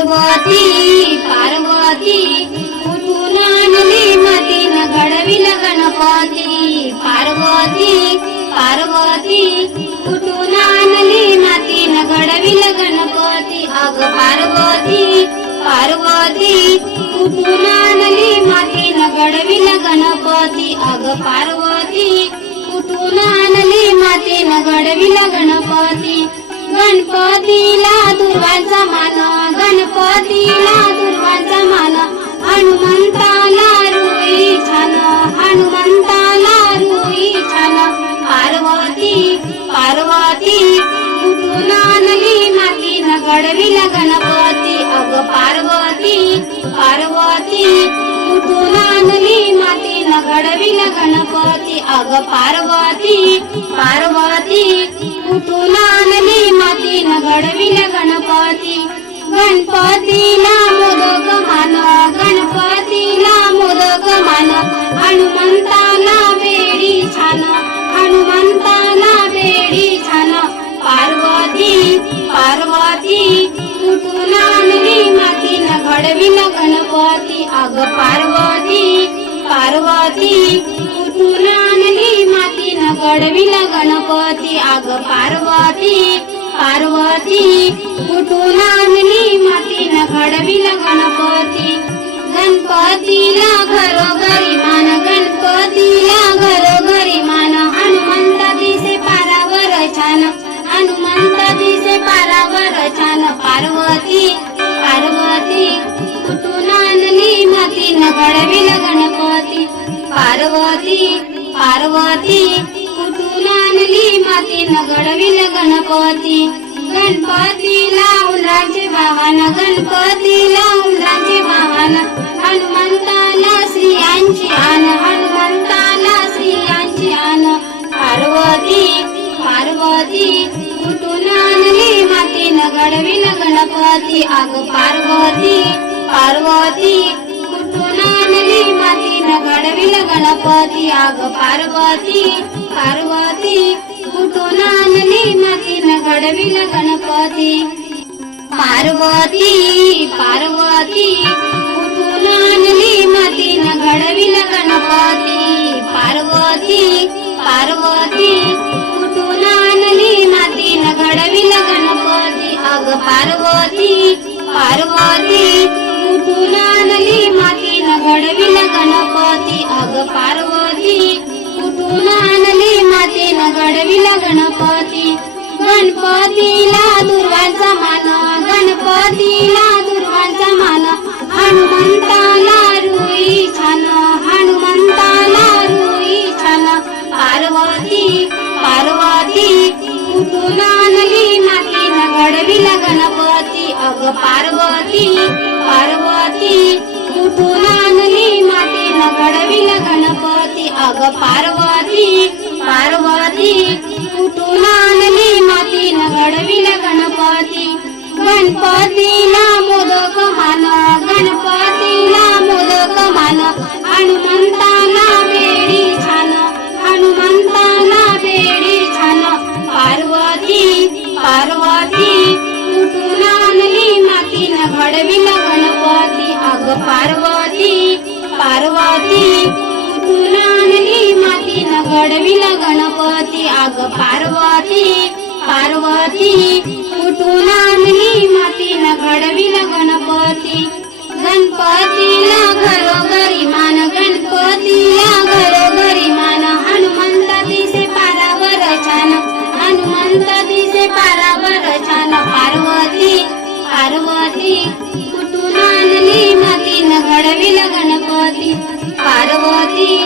पार्वती पार्वती कुठून आणली मातीनं घडविल गणपती पार्वती पार्वती कुठून आणली मातीनं घडविल गणपती अग पार्वती पार्वती कुठून आणली मातीनं घडविल गणपती अग पार्वती कुठून आणली मातीनं घडविल गणपती गणपतीला दुर्वांचा मान गणपतीला दुर्वांचा मान हनुमंताला रुई छान हनुमंताला रुई छान पार्वती पार्वती कुठून आणली मातीनं घडविल गणपती अग पार्वती पार्वती कुठून आणली मातीनं घडविल गणपती अग पार्वती पार्वती कुठून आणली मातीनं घडविल गणपती गणपतीला मोदक मान गणपतीला मोदक मान हनुमंताला बेडी छान हनुमंताला बेडी छान पार्वती पार्वती कुठून आणली मातीनं घडविल गणपती अग पार्वती पार्वती कुठून आणली मातीनं घडविल गणपती अग पार्वती पार्वती कुठून आणली मातीनं घडविल गणपती गणपतीला घरोघरी मान गणपतीला घरोघरी मान हनुमंत दिसे पारावर छान हनुमंत दिसे पारावर छान पार्वती पार्वती कुठून आणली मातीनं घडविल गणपती पार्वती पार्वती कुठून आणली मातीनं घडविल गणपती गणपतीला उंदराचे वाहन गणपतीला उंदराचे वाहन हनुमंताला स्त्रियांची आन हनुमंताला स्त्रियांची आन पार्वती पार्वती कुठून आणली मातीनं घडविल गणपती अग पार्वती पार्वती कुठून आणली मातीनं घडविल गणपती अग पार्वती पार्वती कुठून आणली मातीनं घडविल गणपती पार्वती पार्वती कुठून आणली मातीनं घडविल गणपती पार्वती पार्वती कुठून आणली मातीनं घडविल गणपती अग पार्वती पार्वती कुठून आणली मातीनं घडविल गणपती अग पार्वती कुठून आणली मातीनं घडविल गणपती गणपतीला दुर्वांचा मान गणपतीला दुर्वांचा मान हनुमंताला रुई छान हनुमंताला रुई छान पार्वती पार्वती कुठून आणली मातीनं घडविल गणपती अग पार्वती पार्वती कुठून आणली मातीनं घडविल गणपती अग पार्वती पार्वती कुठून आणली मातीनं घडविल गणपती गणपतीला मोदक मान गणपतीला मोदक मान हनुमंताला बेडी छान हनुमंताला बेडी छान पार्वती पार्वती कुठून आणली मातीनं घडविल गणपती अग पार्वती पार्वती कुठून आणली मातीनं घडविल गणपती अग पार्वती पार्वती कुठून आणली मातीनं घडविल गणपती गणपतीला घरोघरी मान गणपतीला घरोघरी मान हनुमंत दिसे पारावर छान हनुमंत दिसे पारावर छान पार्वती पार्वती कुठून आणली मातीनं घडविल गणपती पार्वती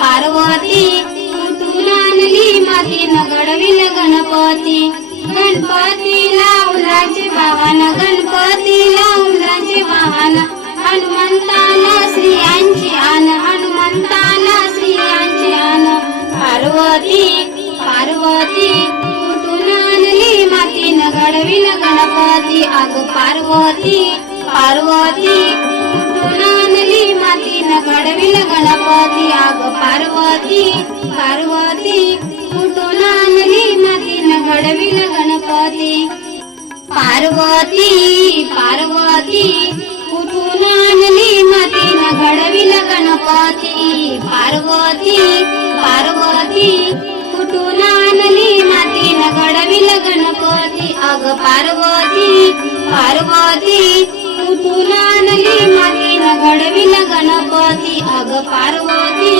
पार्वती कुठून आणली मातीनं घडविल गणपती गणपतीला उंदराचे वाहन गणपतीला उंदराचे वाहन हनुमंताला स्त्रियांची आन हनुमंताला स्त्रियांची आन पार्वती पार्वती कुठून आणली मातीनं घडविल गणपती अग पार्वती पार्वती कुठून आणली मातीनं घडविल गणपती अग पार्वती पार्वती कुठून आणली मातीनं घडविल गणपती पार्वती पार्वती पार्वती पार्वती कुठून आणली मातीनं घडविलं गणपती अग पार्वती पार्वती कुठून आणली मातीनं घडविलं गणपती अग पार्वती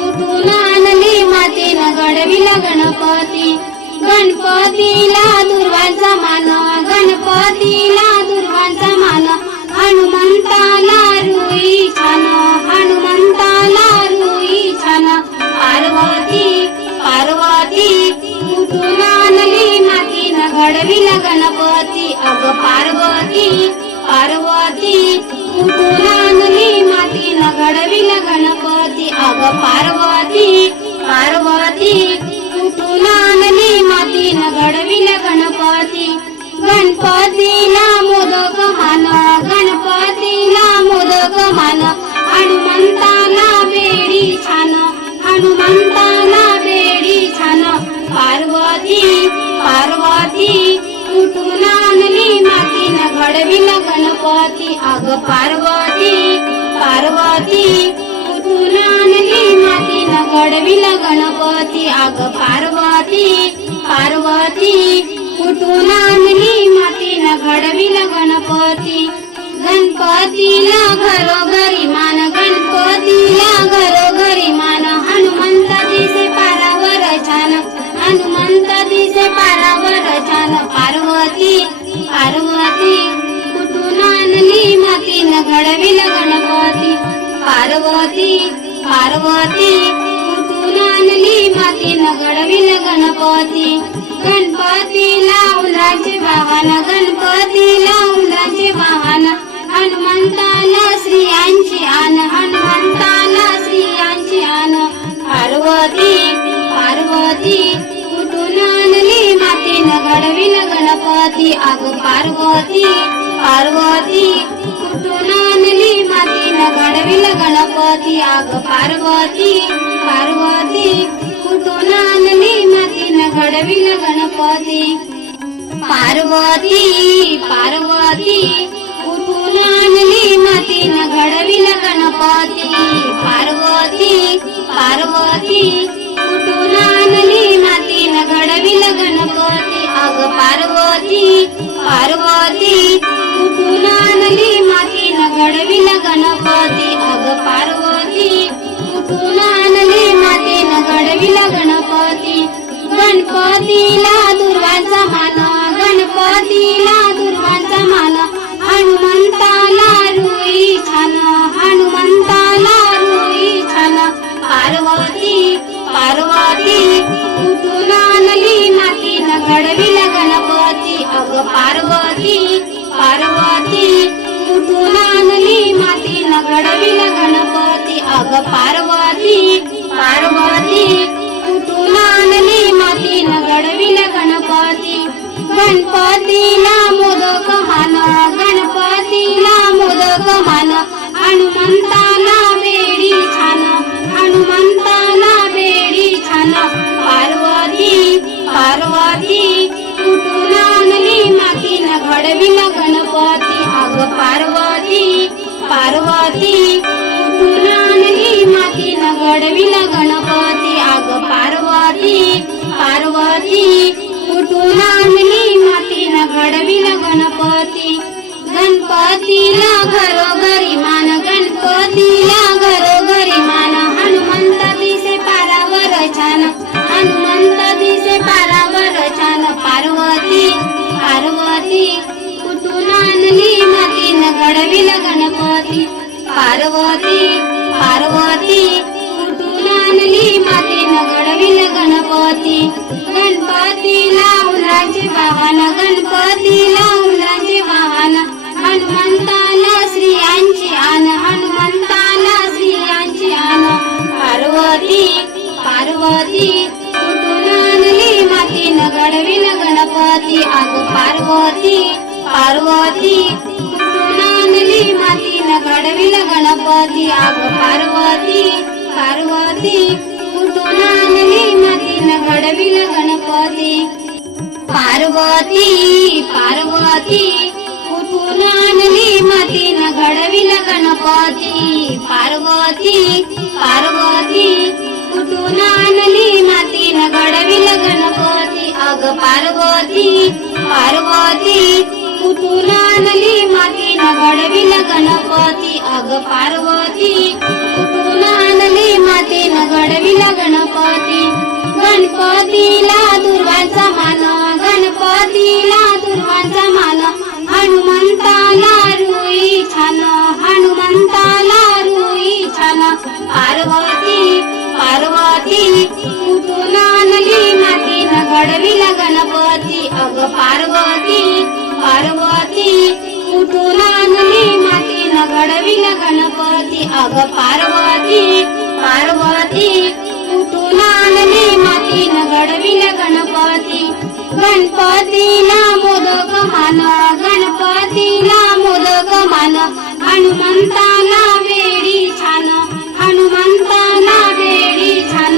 कुठून आणली मातीनं घडविलं गणपती गणपतीला दुर्वांचा मान गणपतीला दुर्वांचा मान हनुमंताला रुई छान हनुमंताला रुई छान पार्वती पार्वती कुठून आणली मातीनं घडविलं गणपती अग पार्वती पार्वती कुठून आणली मातीनं घडविलं गणपती अग पार्वती पार्वती कुठून आणली मातीनं घडविलं गणपती गणपतीला मोदक मान गणपतीला मोदक मान हनुमंताला बेडी छान हनुमंताला बेडी छान पार्वती पार्वती कुठून आणली मातीनं घडविलं गणपती अग पार्वती पार्वती कुठून आणली मातीनं घडविलं गणपती अग पार्वती पार्वती कुठून आणली मातीनं घडविलं गणपती गणपतीला घरोघरी मान गणपतीला घरोघरी मान हनुमंत दिसे पारावर छान हनुमंत दिसे पारावर छान पार्वती पार्वती कुठून आणली मातीनं घडविलं गणपती पार्वती पार्वती कुठून आणली मातीनं घडविलं गणपती गणपतीला उलाचे वाहन गणपतीला उलाचे वाहन हनुमंताला श्रियांची आन हनुमंताला श्रियांची आन पार्वती पार्वती कुठून आणली मातीनं घडविलं गणपती अग पार्वती पार्वती कुठून आणली मातीनं घडविलं गणपती अग पार्वती पार्वती कुठून आणली मातीनं घडविलं गणपती पार्वती पार्वती कुठून आणली मातीनं घडविलं गणपती पार्वती पार्वती कुठून आणली मातीनं घडविलं गणपती अग पार्वती पार्वती कुठून आणली मातीनं घडविलं गणपती अग पार्वती कुठून आणली मातीनं घडविलं गणपती गणपतीला दुर्वांचा मान गणपतीला दुर्वांचा मान हनुमंताला रुई छान हनुमंताला रुई छान पार्वती पार्वती कुठून आणली मातीनं घडविलं गणपती अग पार्वती पार्वती कुठून आणली मातीनं घडविलं गणपती अग पार्वती पार्वती कुठून आणली मातीनं घडविलं गणपती गणपतीला मोदक मान गणपतीला मोदक मान हनुमंताला बेडी छान हनुमंताला बेडी छान पार्वती पार्वती कुठून आणली मातीनं घडविलं गणपती अग पार्वती पार्वती कुठून आणली मातीनं घडविलं गणपती अग पार्वती पार्वती कुठून आणली मातीनं घडविलं गणपती गणपतीला घरोघरी मान गणपतीला घरोघरी मान हनुमंत दिसे पारावर छान हनुमंत दिसे पारावर छान पार्वती पार्वती कुठून आणली मातीनं घडविलं गणपती पार्वती पार्वती कुठून आणली मातीनं घडविलं गणपती गणपतीला उलाचे वाहन गणपतीला उलाचे वाहन हनुमंताला श्रियांची आन हनुमंताला श्रियांची आन पार्वती पार्वती कुठून आणली मातीनं घडविलं गणपती अग पार्वती पार्वती कुठून आणली मातीनं घडविलं गणपती अग पार्वती पार्वती कुठून आणली मातीनं घडविलं गणपती पार्वती पार्वती कुठून आणली माती मातीनं घडविला गणपती पार्वती पार्वती कुठून आणली मातीनं घडविला गणपती अग पार्वती पार्वती कुठून आणली मातीनं घडविला गणपती अग पार्वती कुठून आणली मातीनं घडविला गणपती गणपतीला दुर्वांचा मान गणपतीला दुर्वांचा मान हनुमंताला रुई छान हनुमंताला रुई छान पार्वती पार्वती कुठून आणली मातीनं घडविला गणपती अग पार्वती पार्वती कुठून आणली मातीनं घडविला गणपती अग पार्वती पार्वती कुठून आणली मातीनं घडविला गणपती गणपतीला मोदक मान गणपतीला मोदक मान हनुमंताला बेडी छान हनुमंताला बेडी छान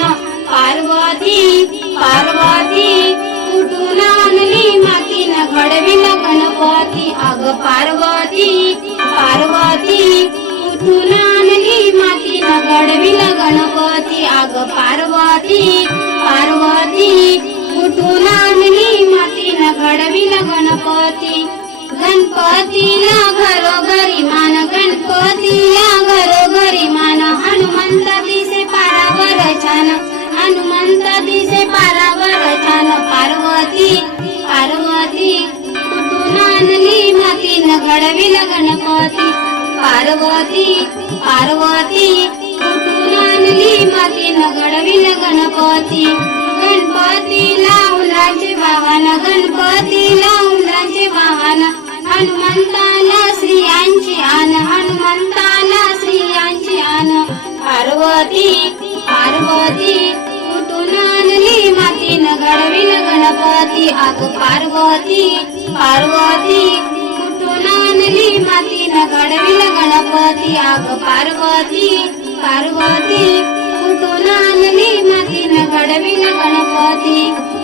पार्वती पार्वती कुठून आणली मातीनं घडविला गणपती अग पार्वती पार्वती कुठून आणली मातीनं घडविला गणपती अग पार्वती पार्वती कुठून आणली मातीनं घडविला गणपती गणपतीला घरोघरी मान गणपतीला घरोघरी मान हनुमंत दिसे पारावर छान हनुमंत दिसे पारावर छान पार्वती पार्वती कुठून आणली मातीनं घडविला गणपती पार्वती पार्वती कुठून आणली मातीनं घडविला गणपती गणपतीला उलांचे वाहन गणपतीला उलांचे वाहन हनुमंताला स्त्रियांची आन हनुमंताला स्त्रियांची आन पार्वती पार्वती कुठून आणली मातीनं घडविला गणपती अग पार्वती पार्वती कुठून आणली मातीनं घडविला गणपती अग पार्वती पार्वती कुठून आणली मातीनं घडविला गणपती